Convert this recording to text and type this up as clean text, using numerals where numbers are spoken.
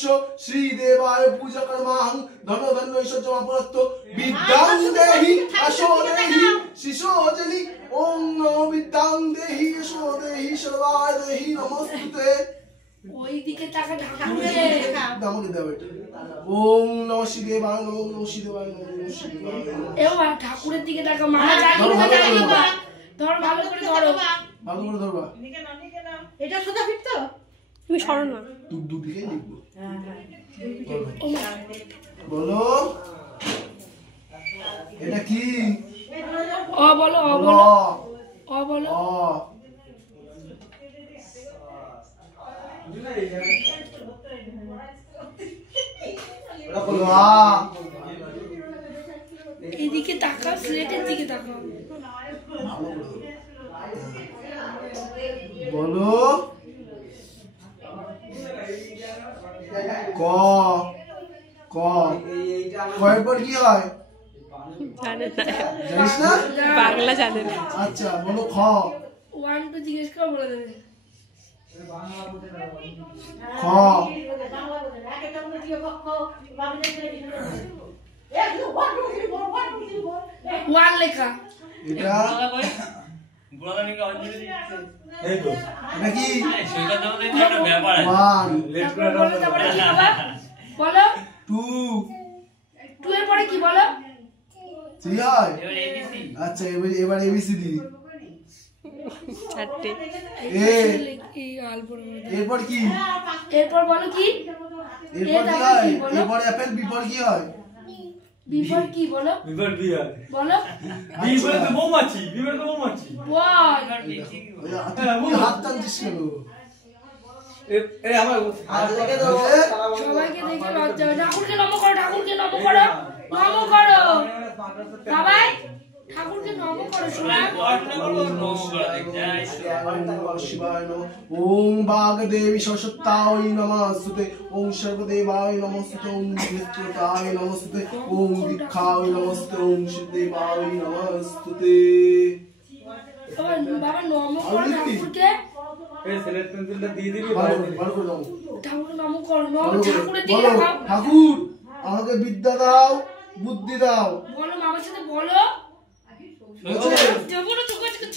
পুষ্য শ্রীদেবায় পূজা কর্মাহং ধন ধন্য ঐশ্বর্যমা প্রদত্ত বিদ্যাং দেহি আশো দেহি শিশো জলি ওম নমো বিদ্যাং দেহি আশো দেহি সর্বায় দেহি নমস্তুতে ওইদিকে তাকা ঠাকুরে আমাকে দাও এটা ওম নমঃ শিবায় ওম নমঃ শিবায় ওম নমঃ শিবায় এবার ঠাকুরের দিকে তাকা মা জানি না ধর ভালো করে ধরো ভালো করে ধরবা এটা সোজা ফিট তো তুমি সরো না দুদিকে লিখবো হ্যাঁ বলো এটা কি অ বলো অ বলো অ বলো অ এটা বলো আ এইদিকে তাকাও স্লেটের দিকে তাকাও বলো ক ক কয়ের পর কি হয় জানে না জানিস না বাংলা জানে না আচ্ছা বলো খ 1 2 জিজ্ঞেস করে বলে দেবে খ ওয়ান লেখা এটা এটা কি ওয়ান বলো তারপরে কি হবে বলো টু 2 এর পরে কি বলো থ্রি হয় আচ্ছা এবার এবিসিডি চারটে এ এই আলপর এরপর কি এরপর বলো কি এরপর কি হয় এরপর অ্যাপেল বিপর কি হয় বিফোর কি বলো বিফোর বি হয় বলো বিফোর তো মৌমাছি বিফোর তো মৌমাছি ওয়াই তুই হাত টানছিস কেন এ আমার সবাইকে দেখে লজ্জা হয় ঠাকুরকে নম করো ঠাকুরকে নম করো নম করো সবাই ঠাকুরকে নম করো সবাই শিবায় নমঃ ওম বাগদেবী সরস্বত্যায় নমস্তুতে ওম সর্বদেবায় নমস্তুতে ওম নেত্রতায় নমস্তুতে ওম দীক্ষায় নমস্তুতে ওম সিদ্ধদেবায় নমস্তুতে বাবা নম করো ঠাকুরকে এই সিলেট পেন্সিলটা দিয়ে দিবি ভালো করে দাও ঠাকুর নম করো নম ঠাকুরের দিকে বলো, তাকাও ঠাকুর আমাকে বিদ্যা দাও বুদ্ধি দাও বলো মামার সাথে বলো বলছে, দেবো না তোকে